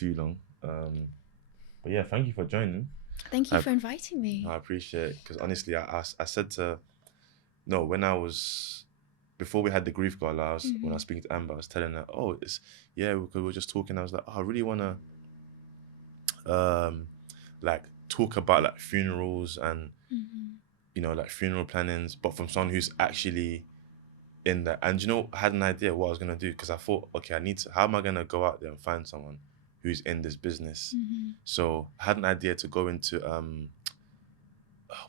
too long. But yeah, thank you for joining. Thank you for inviting me. I appreciate it, because honestly, I said to no when I was before we had the grief gala, when I was speaking to Amber, I was telling her, oh, it's because we were just talking. I was like, oh, I really wanna like talk about like funerals and like funeral plannings, but from someone who's actually in that. And I had an idea what I was gonna do, because I thought, okay, how am I gonna go out there and find someone who's in this business? So I had an idea to go into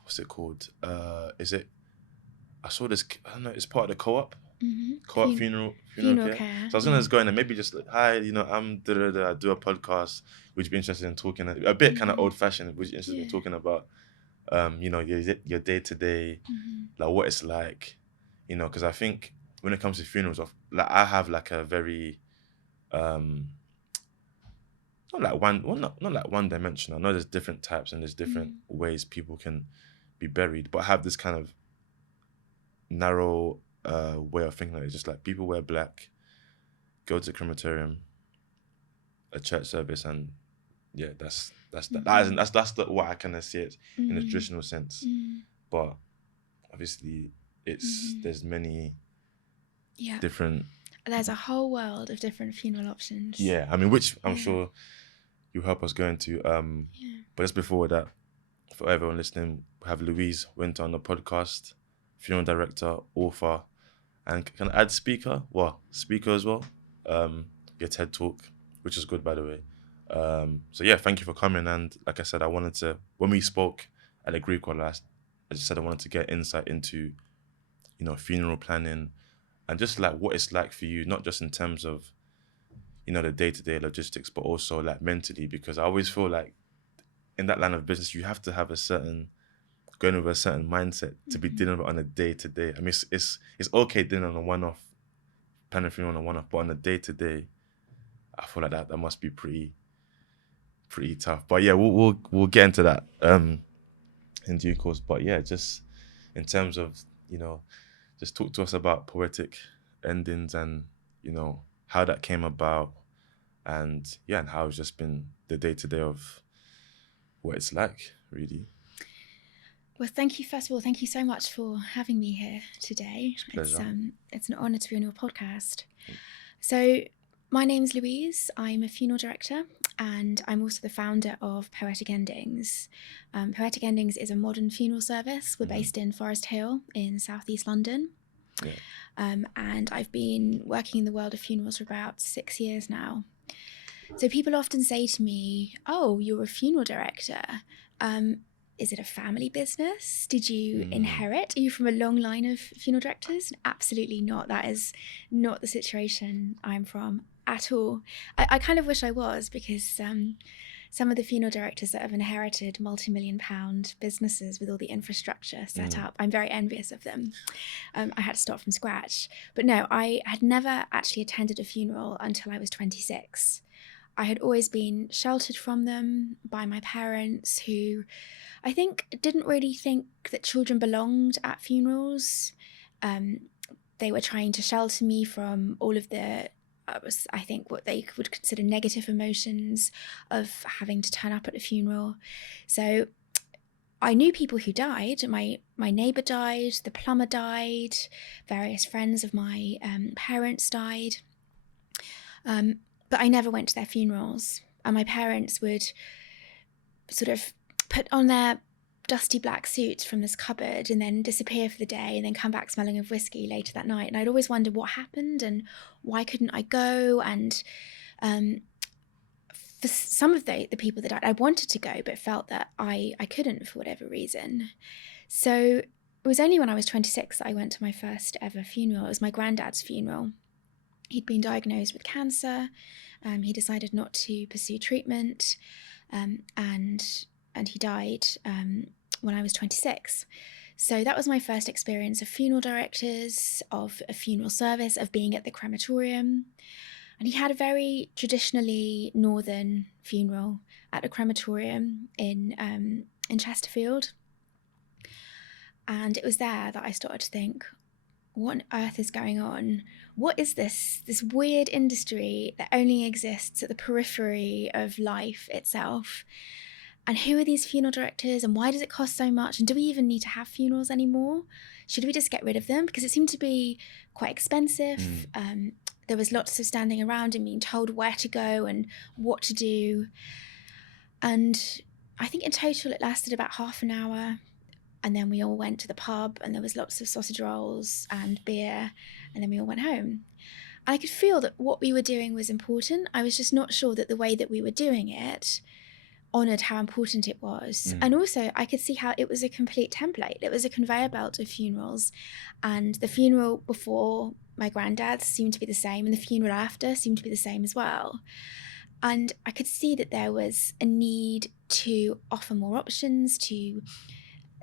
what's it called? Is it? I saw this. I don't know. It's part of the co-op. Co-op funeral care. So I was gonna just go in and maybe just like, hi, I'm I do a podcast. Would you be interested in talking a bit kind of old fashioned? Would you be interested in talking about your day to day, like what it's like, because I think when it comes to funerals, like I have like a very not like one, well, not like one dimensional. I know there's different types and there's different ways people can be buried, but I have this kind of narrow way of thinking. Like it's just like people wear black, go to the crematorium, a church service, and yeah, that's what I kind of see it in the traditional sense. But obviously, there's many different. There's a whole world of different funeral options. Yeah, I mean, which I'm sure you help us go into. But just before that, for everyone listening, we have Louise Winter on the podcast, funeral director, author, and can I add speaker? Well, speaker as well. Your TED talk, which is good, by the way. So yeah, thank you for coming. And like I said, I wanted to, when we spoke at the Greek one last, I just said I wanted to get insight into, funeral planning and just like what it's like for you, not just in terms of, the day-to-day logistics, but also like mentally, because I always feel like in that line of business, you have to have going with a certain mindset to be dealing with on a day-to-day. I mean, it's okay dealing on a one-off, planning funeral on a one-off, but on a day-to-day, I feel like that must be pretty tough. But yeah, we'll get into that in due course. But yeah, just in terms of just talk to us about Poetic Endings and how that came about, and and how it's just been the day to day of what it's like, really. Well, thank you. First of all, thank you so much for having me here today. It's an honour to be on your podcast. So my name's Louise. I'm a funeral director and I'm also the founder of Poetic Endings. Poetic Endings is a modern funeral service. We're based in Forest Hill in southeast London. And I've been working in the world of funerals for about 6 years now. So people often say to me, oh, you're a funeral director. Is it a family business? Did you inherit? Are you from a long line of funeral directors? Absolutely not. That is not the situation I'm from at all. I kind of wish I was, because some of the funeral directors that have inherited multi-million-pound businesses with all the infrastructure set up, I'm very envious of them. I had to start from scratch. But no, I had never actually attended a funeral until I was 26. I had always been sheltered from them by my parents, who I think didn't really think that children belonged at funerals. They were trying to shelter me from all of the, I think, what they would consider negative emotions of having to turn up at a funeral. So I knew people who died. My neighbour died, the plumber died, various friends of my parents died. But I never went to their funerals. And my parents would sort of put on their dusty black suits from this cupboard and then disappear for the day and then come back smelling of whiskey later that night. And I'd always wonder what happened and why couldn't I go? And for some of the people that died, I wanted to go, but felt that I couldn't for whatever reason. So it was only when I was 26 that I went to my first ever funeral. It was my granddad's funeral. He'd been diagnosed with cancer. He decided not to pursue treatment, and he died when I was 26. So that was my first experience of funeral directors, of a funeral service, of being at the crematorium. And he had a very traditionally northern funeral at a crematorium in Chesterfield. And it was there that I started to think, what on earth is going on? What is this weird industry that only exists at the periphery of life itself? And who are these funeral directors, and why does it cost so much? And do we even need to have funerals anymore? Should we just get rid of them? Because it seemed to be quite expensive. There was lots of standing around and being told where to go and what to do. And I think in total it lasted about half an hour. And then we all went to the pub, and there was lots of sausage rolls and beer, and then we all went home. I could feel that what we were doing was important. I was just not sure that the way that we were doing it honoured how important it was. And also I could see how it was a complete template. It was a conveyor belt of funerals, and the funeral before my granddad's seemed to be the same, and the funeral after seemed to be the same as well. And I could see that there was a need to offer more options, to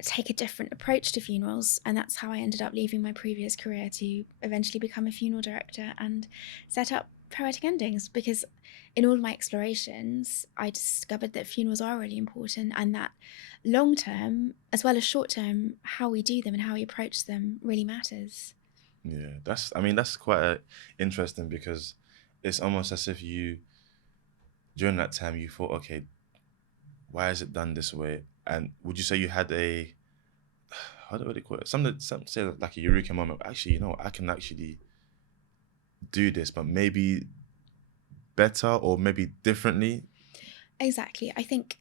take a different approach to funerals, and that's how I ended up leaving my previous career to eventually become a funeral director and set up Poetic Endings, because in all of my explorations I discovered that funerals are really important, and that long term as well as short term, how we do them and how we approach them really matters. Yeah, that's quite interesting, because it's almost as if you, during that time, you thought, okay, why is it done this way? And would you say you had a, how do they call it? Some say like a eureka moment. Actually, I can actually do this, but maybe better or maybe differently. Exactly. I think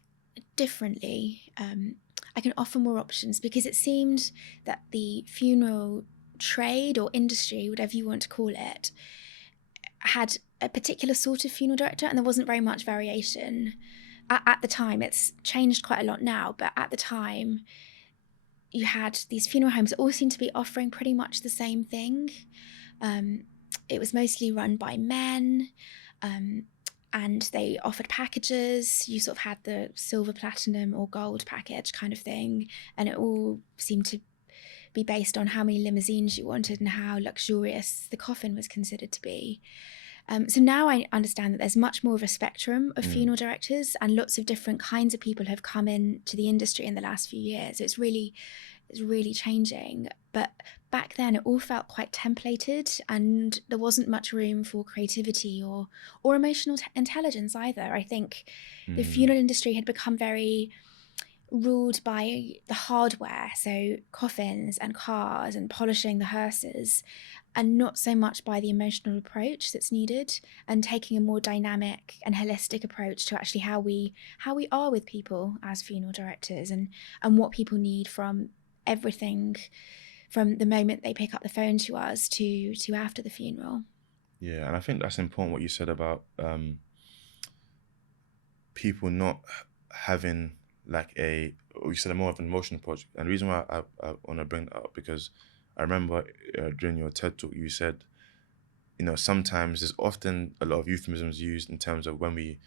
differently, I can offer more options, because it seemed that the funeral trade or industry, whatever you want to call it, had a particular sort of funeral director, and there wasn't very much variation. At the time, it's changed quite a lot now, but at the time, you had these funeral homes that all seemed to be offering pretty much the same thing. It was mostly run by men, and they offered packages. You sort of had the silver, platinum, or gold package kind of thing, and it all seemed to be based on how many limousines you wanted and how luxurious the coffin was considered to be. So now I understand that there's much more of a spectrum of funeral directors, and lots of different kinds of people have come into the industry in the last few years. It's really changing. But back then it all felt quite templated, and there wasn't much room for creativity or emotional intelligence either. I think the funeral industry had become very ruled by the hardware, so coffins and cars and polishing the hearses, and not so much by the emotional approach that's needed, and taking a more dynamic and holistic approach to actually how we are with people as funeral directors, and what people need from everything from the moment they pick up the phone to us to after the funeral. Yeah, and I think that's important what you said about people not having like you said, a more of an emotional approach. And the reason why I want to bring that up, because I remember during your TED talk you said, sometimes there's often a lot of euphemisms used in terms of when we,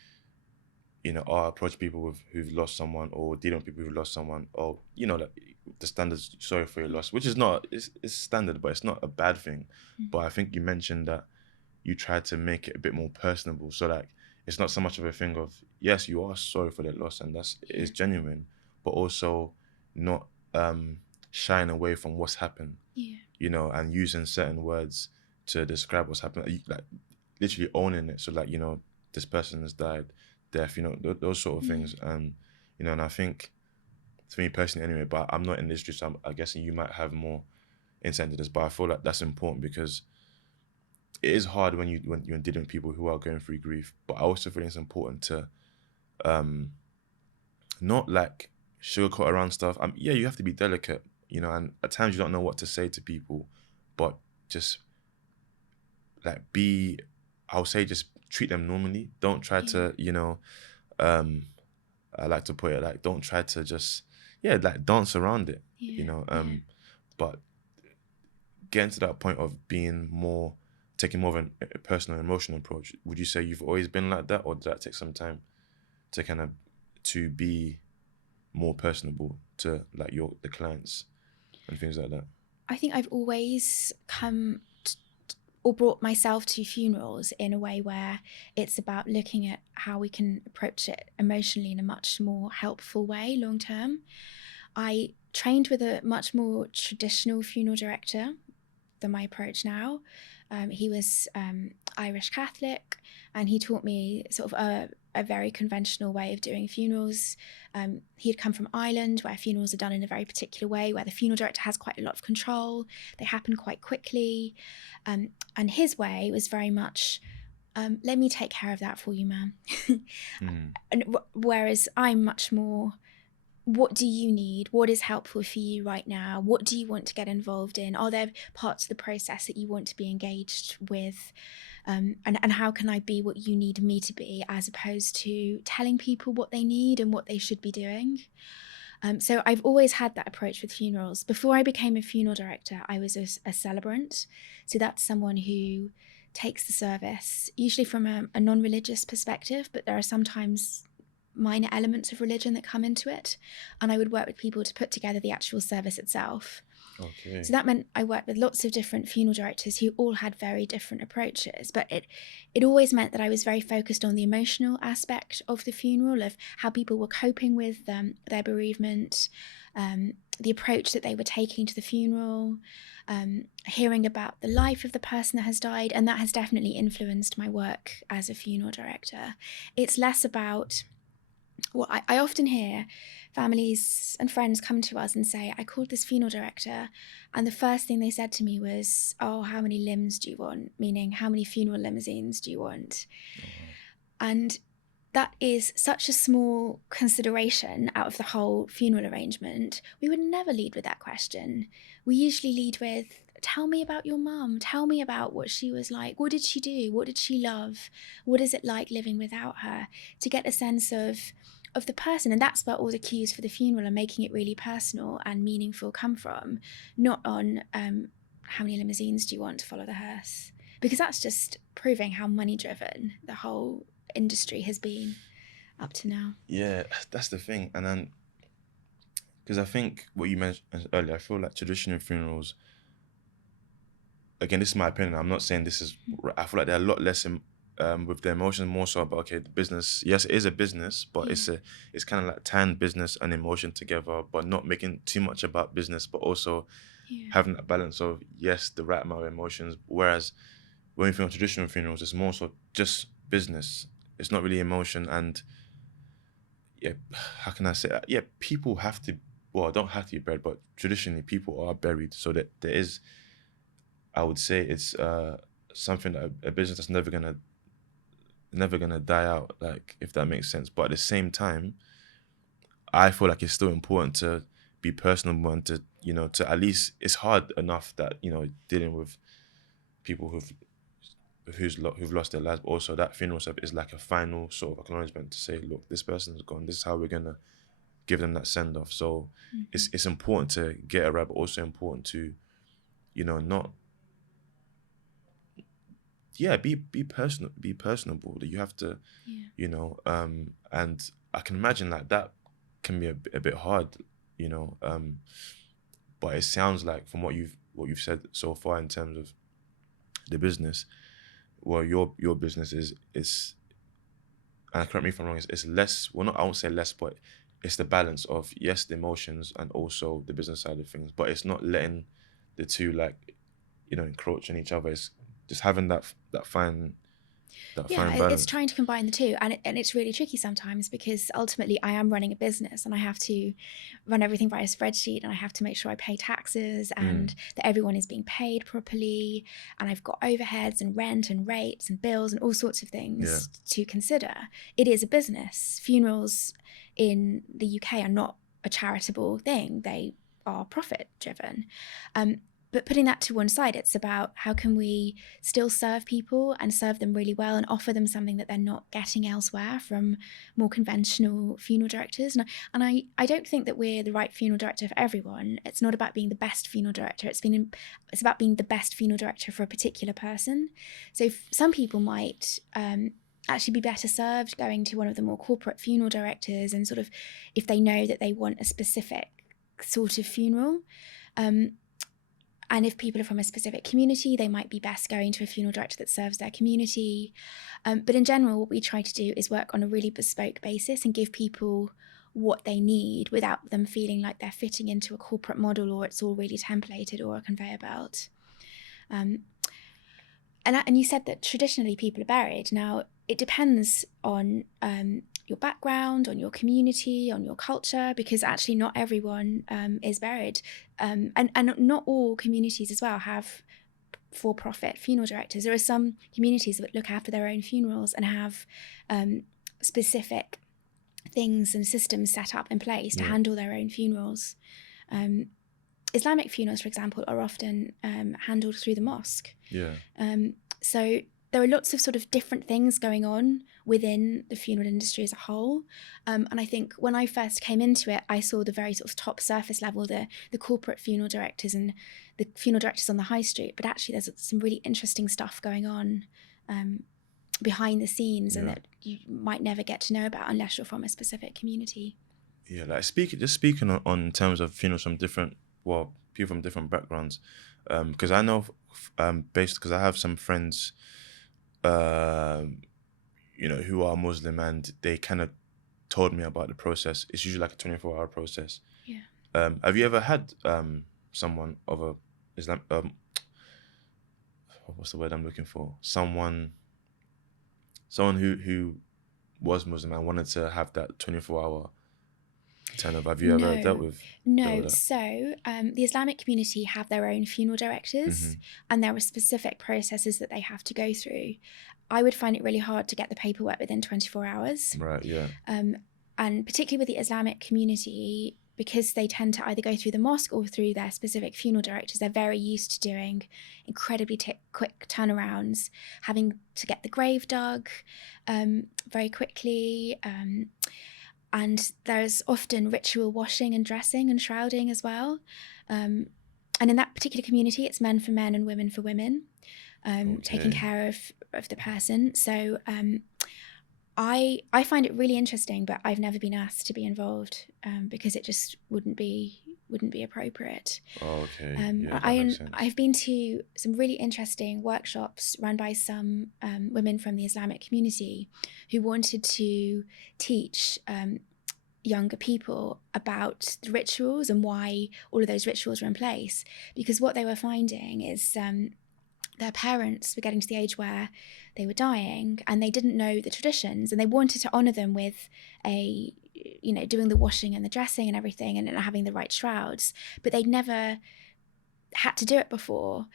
are approach people who've lost someone, or dealing with people who've lost someone, or like the standards, sorry for your loss, which is not, it's standard, but it's not a bad thing. But I think you mentioned that you try to make it a bit more personable, so like it's not so much of a thing of, yes, you are sorry for their loss, and it is genuine, but also not shying away from what's happened. And using certain words to describe what's happened, like literally owning it. So like, this person has died, death, those sort of things. And and I think, to me personally anyway, but I'm not in this industry, so I guess you might have more insight into this, but I feel like that's important, because it is hard when you're dealing with people who are going through grief. But I also think it's important to not like sugarcoat around stuff. Yeah, you have to be delicate, and at times you don't know what to say to people, but just like I'll say, just treat them normally. Don't try to, I like to put it like, don't try to just, like dance around it, but getting to that point of taking more of a personal, emotional approach. Would you say you've always been like that, or did that take some time to kind of to be more personable to like the clients and things like that? I think I've always come or brought myself to funerals in a way where it's about looking at how we can approach it emotionally in a much more helpful way long term. I trained with a much more traditional funeral director, than my approach now. He was Irish Catholic, and he taught me sort of a very conventional way of doing funerals. He had come from Ireland, where funerals are done in a very particular way, where the funeral director has quite a lot of control. They happen quite quickly. And his way was very much, let me take care of that for you, ma'am. And whereas I'm much more, what do you need? What is helpful for you right now? What do you want to get involved in? Are there parts of the process that you want to be engaged with? And how can I be what you need me to be, as opposed to telling people what they need and what they should be doing? So I've always had that approach with funerals. Before I became a funeral director, I was a celebrant. So that's someone who takes the service, usually from a non-religious perspective, but there are sometimes minor elements of religion that come into it. And I would work with people to put together the actual service itself. Okay. So that meant I worked with lots of different funeral directors who all had very different approaches, but it always meant that I was very focused on the emotional aspect of the funeral, of how people were coping with their bereavement, the approach that they were taking to the funeral, hearing about the life of the person that has died, and that has definitely influenced my work as a funeral director. It's less about, well, I often hear families and friends come to us and say, I called this funeral director, and the first thing they said to me was, oh, how many limbs do you want? Meaning, how many funeral limousines do you want? And that is such a small consideration out of the whole funeral arrangement. We would never lead with that question. We usually lead with, tell me about your mum. Tell me about what she was like. What did she do? What did she love? What is it like living without her? To get a sense of the person. And that's where all the cues for the funeral are making it really personal and meaningful come from, not on how many limousines do you want to follow the hearse? Because that's just proving how money driven the whole industry has been up to now. Yeah, that's the thing. And then, because I think what you mentioned earlier, I feel like traditional funerals, again, this is my opinion, I'm not saying this is, I feel like they're a lot less with the emotions, more so about, okay, the business, yes, it is a business, but it's kind of like tying business and emotion together, but not making too much about business, but also having that balance of, yes, the right amount of emotions. Whereas when you think of traditional funerals, it's more so just business. It's not really emotion. And yeah, how can I say that? Yeah, people have to, well, don't have to be buried, but traditionally people are buried, so that there is, I would say it's something that a business that's never gonna die out, like, if that makes sense. But at the same time, I feel like it's still important to be personable and to, to at least, it's hard enough that, dealing with people who've lost their lives, but also that funeral service is like a final sort of acknowledgement to say, look, this person's gone, this is how we're gonna give them that send off. So it's important to get it right, but also important to, not, be personable. That you have to, and I can imagine like that can be a bit hard, but it sounds like from what you've said so far in terms of the business, well, your business is, and correct me if I'm wrong, it's less, well, not, I won't say less, but it's the balance of, yes, the emotions and also the business side of things, but it's not letting the two, like, encroach on each other. It's just having that fine balance. It's trying to combine the two, and it's really tricky sometimes, because ultimately I am running a business and I have to run everything via a spreadsheet, and I have to make sure I pay taxes and that everyone is being paid properly, and I've got overheads and rent and rates and bills and all sorts of things to consider. It is a business. Funerals in the UK are not a charitable thing. They are profit driven. But putting that to one side, it's about how can we still serve people and serve them really well and offer them something that they're not getting elsewhere from more conventional funeral directors. And I don't think that we're the right funeral director for everyone. It's not about being the best funeral director. It's about being the best funeral director for a particular person. So some people might actually be better served going to one of the more corporate funeral directors, and sort of, if they know that they want a specific sort of funeral. And if people are from a specific community, they might be best going to a funeral director that serves their community. But in general, what we try to do is work on a really bespoke basis and give people what they need without them feeling like they're fitting into a corporate model, or it's all really templated or a conveyor belt. And you said that traditionally people are buried. Now, it depends on your background, on your community, on your culture, because actually not everyone is buried. And not all communities as well have for-profit funeral directors. There are some communities that look after their own funerals and have specific things and systems set up in place to handle their own funerals. Islamic funerals, for example, are often handled through the mosque. So there are lots of sort of different things going on within the funeral industry as a whole. And I think when I first came into it, I saw the very sort of top surface level, the corporate funeral directors and the funeral directors on the high street. But actually, there's some really interesting stuff going on behind the scenes and that you might never get to know about unless you're from a specific community. Yeah, like speaking on terms of funerals from different, people from different backgrounds, because I know, because I have some friends, who are Muslim, and they kind of told me about the process. It's usually like a 24-hour process. Yeah. Have you ever had someone of a Islam? What's the word I'm looking for? Someone who was Muslim and wanted to have that 24-hour turnover. Have you ever dealt with No. that? So the Islamic community have their own funeral directors, and there are specific processes that they have to go through. I would find it really hard to get the paperwork within 24 hours. Right, yeah. And particularly with the Islamic community, because they tend to either go through the mosque or through their specific funeral directors, they're very used to doing incredibly quick turnarounds, having to get the grave dug very quickly. And there's often ritual washing and dressing and shrouding as well. And in that particular community, it's men for men and women for women, taking care of the person. So I find it really interesting, but I've never been asked to be involved because it just wouldn't be appropriate. Oh, okay. That makes sense. I've been to some really interesting workshops run by some women from the Islamic community who wanted to teach younger people about the rituals and why all of those rituals were in place. Because what they were finding is their parents were getting to the age where they were dying and they didn't know the traditions, and they wanted to honour them with doing the washing and the dressing and everything and having the right shrouds, but they'd never had to do it before.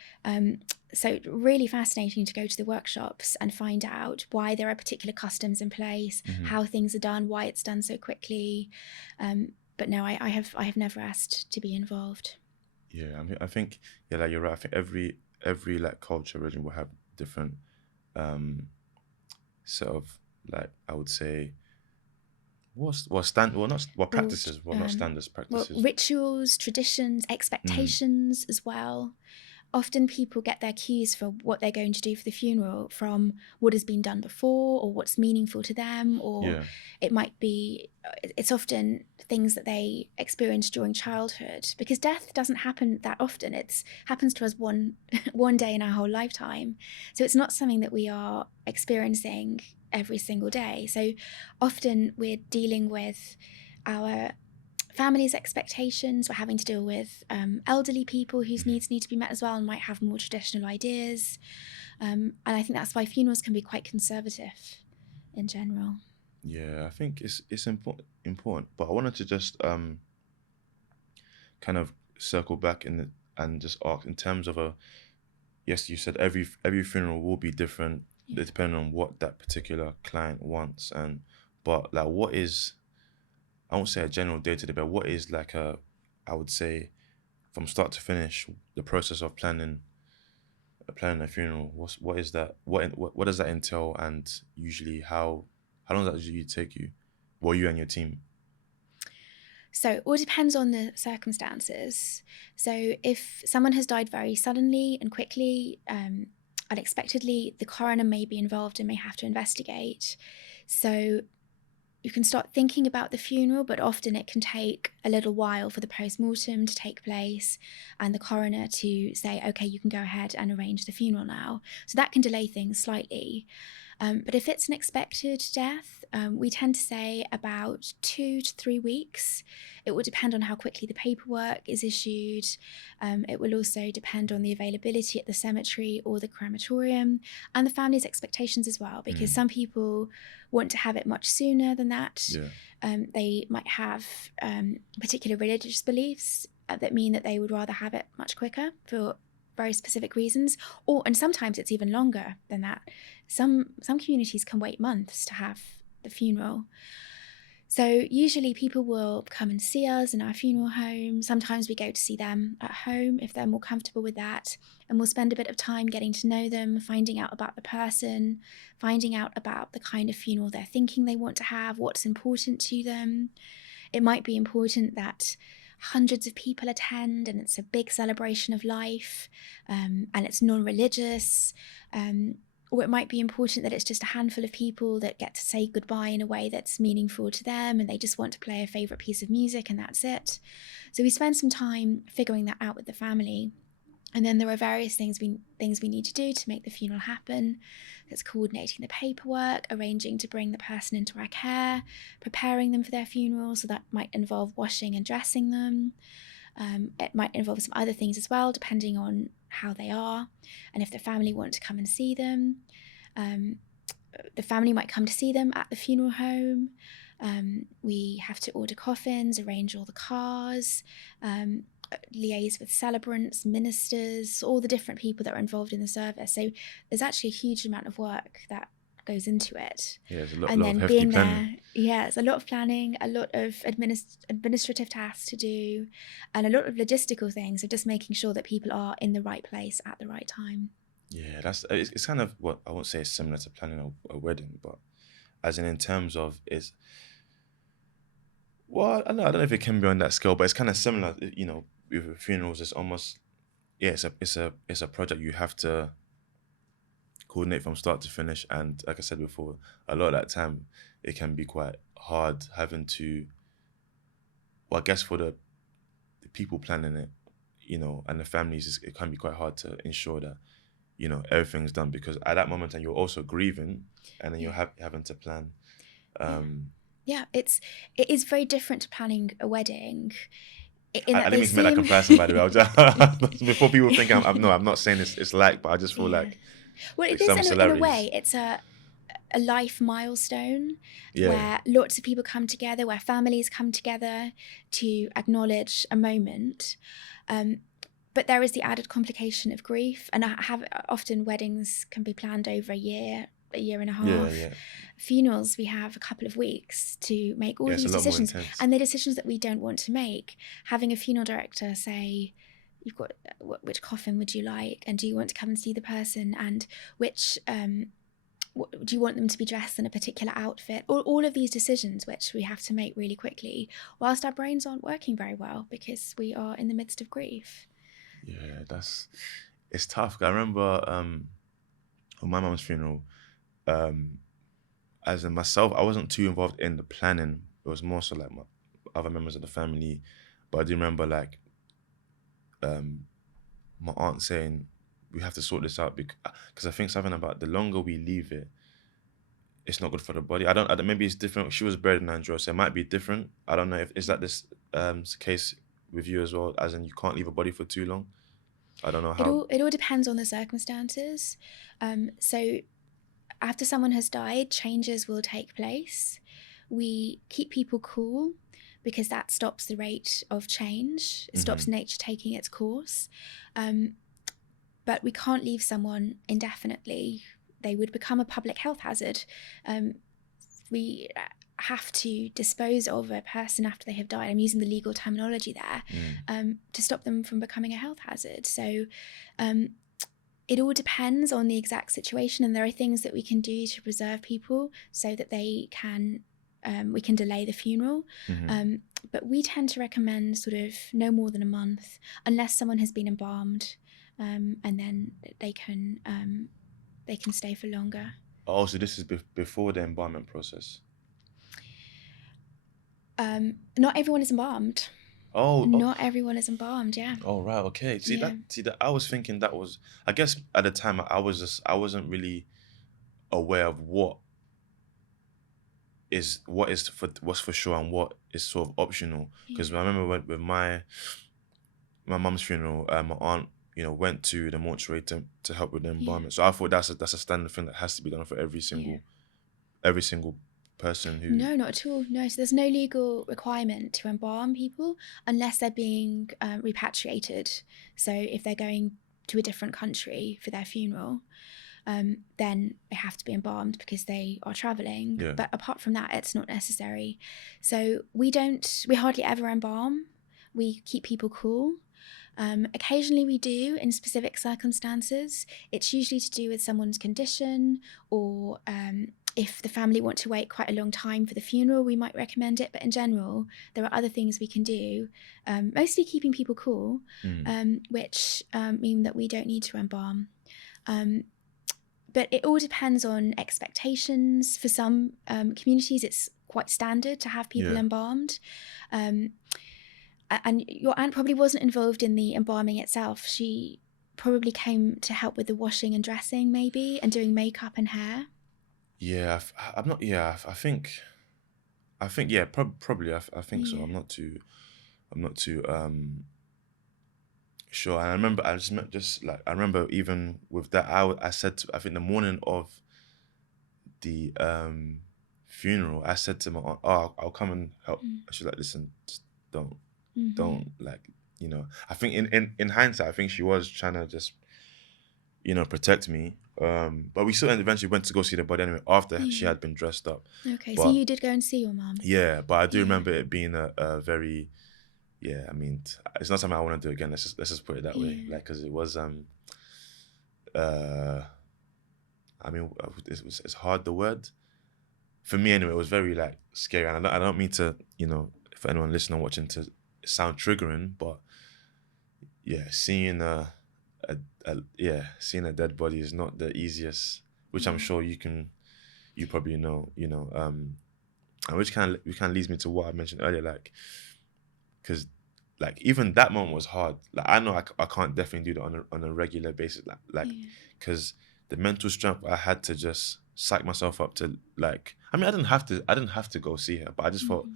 So really fascinating to go to the workshops and find out why there are particular customs in place, how things are done, why it's done so quickly. But no, I have never asked to be involved. Yeah, I mean, I think like you're right. I think every like culture, religion will have different sort of, like, I would say, practices, not standards, practices. Well, rituals, traditions, expectations as well. Often people get their cues for what they're going to do for the funeral from what has been done before or what's meaningful to them, or it's often things that they experienced during childhood, because death doesn't happen that often. It happens to us one day in our whole lifetime. So it's not something that we are experiencing every single day. So often we're dealing with our families' expectations. We're having to deal with elderly people whose needs need to be met as well and might have more traditional ideas. And I think that's why funerals can be quite conservative in general. Yeah, I think it's important. But I wanted to just kind of circle back and just ask in terms of yes, you said every funeral will be different depending on what that particular client wants, but like, what is, I won't say a general day-to-day, but what is like I would say from start to finish, the process of planning a funeral? What is that? What does that entail? And usually how long does that usually take you? Well, you and your team. So it all depends on the circumstances. So if someone has died very suddenly and quickly, unexpectedly, the coroner may be involved and may have to investigate. So you can start thinking about the funeral, but often it can take a little while for the post-mortem to take place and the coroner to say, okay, you can go ahead and arrange the funeral now. So that can delay things slightly. But if it's an expected death, we tend to say about 2 to 3 weeks. It will depend on how quickly the paperwork is issued. It will also depend on the availability at the cemetery or the crematorium, and the family's expectations as well, because some people want to have it much sooner than that. They might have particular religious beliefs that mean that they would rather have it much quicker for very specific reasons, and sometimes it's even longer than that. Some communities can wait months to have the funeral. So usually people will come and see us in our funeral home. Sometimes we go to see them at home if they're more comfortable with that, and we'll spend a bit of time getting to know them, finding out about the person, finding out about the kind of funeral they're thinking they want to have, what's important to them. It might be important that hundreds of people attend and it's a big celebration of life, and it's non-religious, or it might be important that it's just a handful of people that get to say goodbye in a way that's meaningful to them, and they just want to play a favourite piece of music and that's it. So we spend some time figuring that out with the family. And then there are various things we need to do to make the funeral happen. That's coordinating the paperwork, arranging to bring the person into our care, preparing them for their funeral. So that might involve washing and dressing them. It might involve some other things as well, depending on how they are and if the family want to come and see them. The family might come to see them at the funeral home. We have to order coffins, arrange all the cars, liaise with celebrants, ministers, all the different people that are involved in the service. So there's actually a huge amount of work that goes into it. Yeah, there's a lot of hefty planning. It's a lot of planning, a lot of administrative tasks to do, and a lot of logistical things. So just making sure that people are in the right place at the right time. Yeah, it's kind of what I won't say it's similar to planning a wedding, but as in terms of it's. Well, I don't know if it can be on that scale, but it's kind of similar. With funerals, it's almost it's a project you have to coordinate from start to finish, and like I said before, a lot of that time it can be quite hard having to. Well, I guess for the people planning it, and the families, it can be quite hard to ensure that everything's done, because at that moment and you're also grieving, and then you're having to plan. It is very different to planning a wedding. I didn't mean to make that comparison, by the way. Before people think I'm not saying it's like, but I just feel like. Well, it is in a way. It's a life milestone where lots of people come together, where families come together to acknowledge a moment. But there is the added complication of grief, and often weddings can be planned over a year and a half. Funerals, we have a couple of weeks to make all these decisions, and they're decisions that we don't want to make. Having a funeral director say, you've got which coffin would you like, and do you want to come and see the person, and which do you want them to be dressed in a particular outfit, all of these decisions which we have to make really quickly whilst our brains aren't working very well because we are in the midst of grief. Yeah, it's tough. I remember on my mum's funeral, as in myself, I wasn't too involved in the planning. It was more so like my other members of the family. But I do remember like my aunt saying, we have to sort this out, because I think something about the longer we leave it, it's not good for the body. I don't maybe it's different. She was buried in Nigeria, so it might be different. I don't know if is that this case with you as well, as in you can't leave a body for too long. I don't know how. It all depends on the circumstances. So after someone has died, changes will take place. We keep people cool because that stops the rate of change. It stops nature taking its course. But we can't leave someone indefinitely. They would become a public health hazard. We have to dispose of a person after they have died. I'm using the legal terminology there, to stop them from becoming a health hazard. So it all depends on the exact situation, and there are things that we can do to preserve people so that they can we can delay the funeral. But we tend to recommend sort of no more than a month, unless someone has been embalmed, and then they can stay for longer. Oh, so this is before the embalmment process? Not everyone is embalmed. Not everyone is embalmed. Yeah. Oh right, okay. See that I was thinking that was. I guess at the time I wasn't really aware of what's for sure and what is sort of optional. Because I remember with my mum's funeral, my aunt, went to the mortuary to help with the embalming. So I thought that's a standard thing that has to be done for every single person who. No, not at all. No, so there's no legal requirement to embalm people unless they're being repatriated. So if they're going to a different country for their funeral, then they have to be embalmed because they are traveling. Yeah. But apart from that, it's not necessary. So we hardly ever embalm. We keep people cool. Occasionally we do in specific circumstances. It's usually to do with someone's condition, or if the family want to wait quite a long time for the funeral, we might recommend it. But in general, there are other things we can do, mostly keeping people cool, which mean that we don't need to embalm. But it all depends on expectations. For some communities, it's quite standard to have people embalmed. And your aunt probably wasn't involved in the embalming itself. She probably came to help with the washing and dressing, maybe, and doing makeup and hair. Yeah, I'm not. Yeah, I think. Yeah, probably. I think so. I'm not too sure. And I remember, I remember even with that, I said I think the morning of the funeral, I said to my aunt, "Oh, I'll come and help." She's like, "Listen, just don't like, I think in hindsight, I think she was trying to just, protect me. But we still eventually went to go see the body anyway after she had been dressed up. Okay, so you did go and see your mum. Yeah, but I do remember it being a very, I mean, it's not something I want to do again. Let's just put it that way. Like, because it was I mean, it's hard, the word for me anyway. It was very like scary, and I don't mean to, for anyone listening or watching, to sound triggering, but seeing seeing a dead body is not the easiest, which I'm sure you probably know, and which kind of leads me to what I mentioned earlier, like, because like even that moment was hard. Like I know I can't definitely do that on a regular basis, like because the mental strength I had to just psych myself up to, like, I mean, I didn't have to go see her, but I just felt,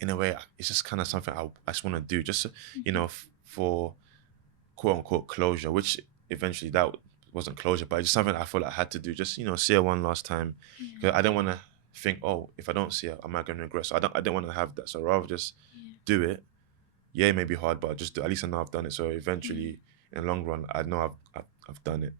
in a way, it's just kind of something I just want to do, just for quote unquote closure, which eventually that wasn't closure, but it's just something I felt like I had to do, just see her one last time, because I didn't want to think, oh, if I don't see her, am I going to regret? So I didn't want to have that, so I'd rather just do it. Yeah, it may be hard, but just at least I know I've done it. So eventually, in the long run, I know I've done it.